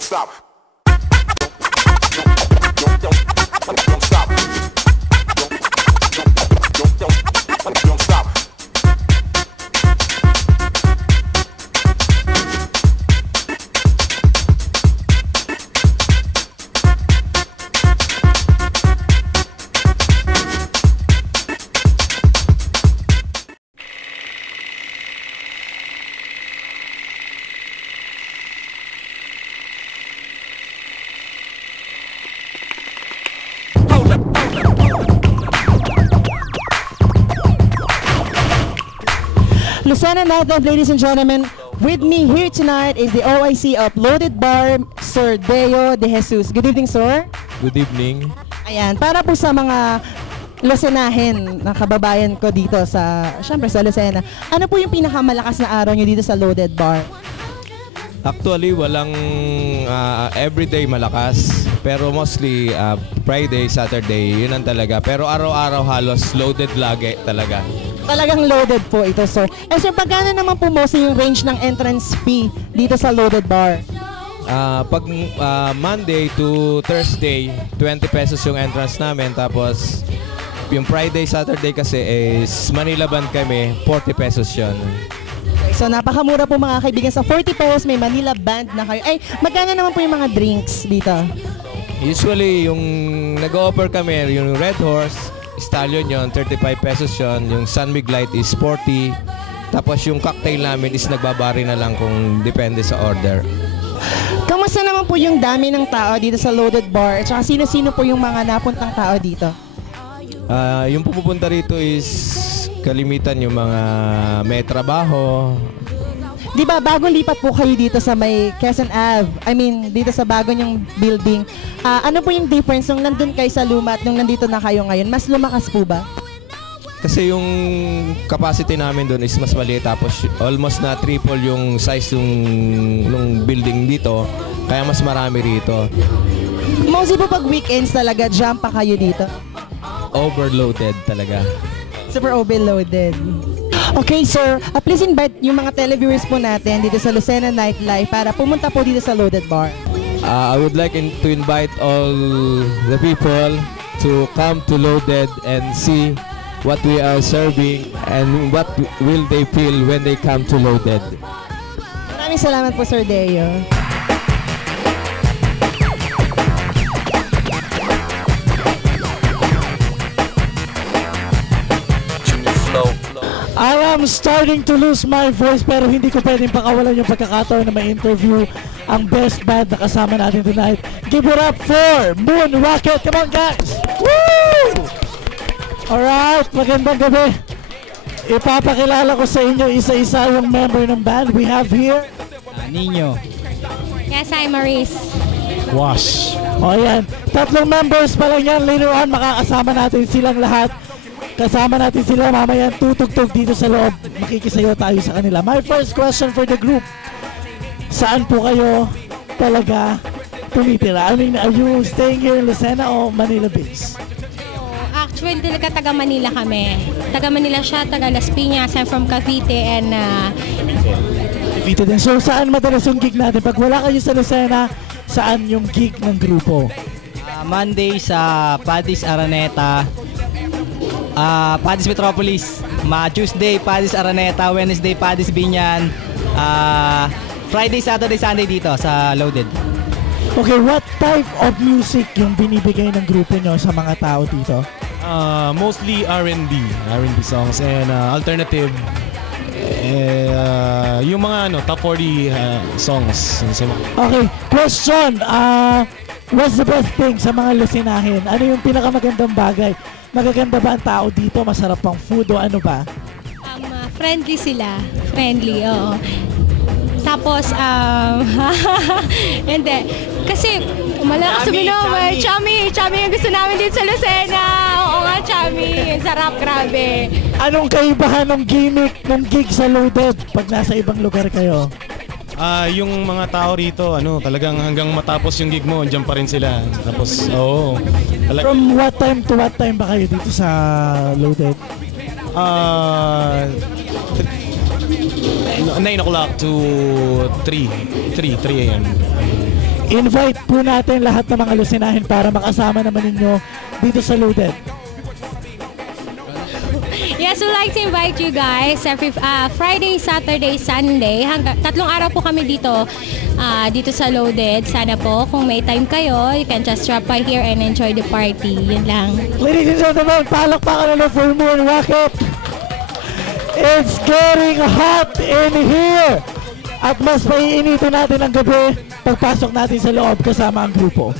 don't stop. Don't stop. Don't stop. Lucena Nightlife, ladies and gentlemen. With me here tonight is the OIC of Loaded Bar, Sir Deo De Jesus. Good evening, sir. Good evening. Ayan, para po sa mga Lucenahin na kababayan ko dito sa, syempre sa Lucena, ano po yung pinakamalakas na araw nyo dito sa Loaded Bar? Actually, walang everyday malakas. Pero mostly Friday, Saturday, yun ang talaga. Pero araw-araw halos loaded lagi talaga. Talagang loaded po ito, sir. Eh, sir, pagkano naman po mostly yung range ng entrance fee dito sa Loaded Bar? Pag Monday to Thursday, 20 pesos yung entrance namin. Tapos, yung Friday, Saturday kasi is Manila Band kami, 40 pesos yun. Okay, so, napakamura po mga kaibigan. Sa 40 pesos, may Manila Band na kayo. Ay, magkano naman po yung mga drinks dito? Usually, yung nag-offer kami, yung Red Horse, Stallion yon, 35 pesos yon. Yung Sunwig Light is 40. Tapos yung cocktail namin is nagbabari na lang kung depende sa order. Kamusta naman po yung dami ng tao dito sa Loaded Bar? At saka sino-sino po yung mga napuntang tao dito? Yung pupunta rito is kalimitan yung mga may trabaho. Di ba bagong lipat po kayo dito sa may Quezon Ave? I mean, dito sa bago nyong building. Ano po yung difference nung nandun kayo sa luma at nung nandito na kayo ngayon? Mas lumakas po ba? Kasi yung capacity namin doon is mas maliit, tapos almost na triple yung size nung building dito. Kaya mas marami rito. Mostly po pag weekends talaga, jump pa kayo dito? Overloaded talaga. Super overloaded. Okay, sir. Please invite yung mga televiewers po natin dito sa Lucena Nightlife para pumunta po dito sa Loaded Bar. I would like to invite all the people to come to Loaded and see what we are serving and what will they feel when they come to Loaded. Maraming salamat po, Sir Deo. I am starting to lose my voice pero hindi ko pwedeng pakawalan yung pagkakataon na may interview ang best band na kasama natin tonight. Give it up for Moon Rocket. Come on, guys! Woo! Alright, magandang gabi. Ipapakilala ko sa inyo isa-isa yung member ng band. We have here Nino. Yes, I'm Maurice. Wash. O yan, tatlong members pa lang yan. Later on, makakasama natin silang lahat. Kasama natin sila mamaya tutugtog dito sa loob. Makikisayo tayo sa kanila. My first question for the group. Saan po kayo talaga tumitira? I mean, are you staying here in Lucena o Manila base? Actually, talaga taga Manila kami. Taga Manila siya, taga Las Piñas. I'm from Cavite and... Cavite din. So, saan madalas yung gig natin? Pag wala kayo sa Lucena, saan yung gig ng grupo? Monday sa Paddy's Araneta. Paddy's Metropolis. Tuesday, Paddy's Araneta. Wednesday, Paddy's Binyan. Friday, Saturday, Sunday dito sa Loaded. Okay, what type of music yung binibigay ng grupo nyo sa mga tao dito? Mostly R&B songs and alternative. Yung mga top 40 songs. Okay, question. What's the best thing sa mga Lucinahin? Ano yung pinakamagandang bagay? Magaganda ba ang tao dito? Masarap ang food o ano ba? Friendly sila. Friendly, oo. Tapos, hindi. Kasi, malakas suminom. Chami yung gusto namin dito sa Lucena. Oo nga, Chami. Sarap, grabe. Anong kaibahan ng gimmick ng gig sa Loaded pag nasa ibang lugar kayo? Yung mga tao rito, talagang hanggang matapos yung gig mo, andyan pa rin sila. Tapos, From what time to what time ba kayo dito sa Loaded? 9 o'clock to 3 a.m. invite po natin lahat ng mga Lucinahin para makasama naman ninyo dito sa Loaded. Yes, we'd like to invite you guys every Friday, Saturday, Sunday. 3 araw po kami dito dito sa Loaded. Sana po kung may time kayo, you can just drop by here and enjoy the party. Yun lang. Ladies and gentlemen, palakpakan na Full Moon Rocket. It's getting hot in here. At mas maiinitin natin ang gabi pagpasok natin sa loob kasama ang grupo.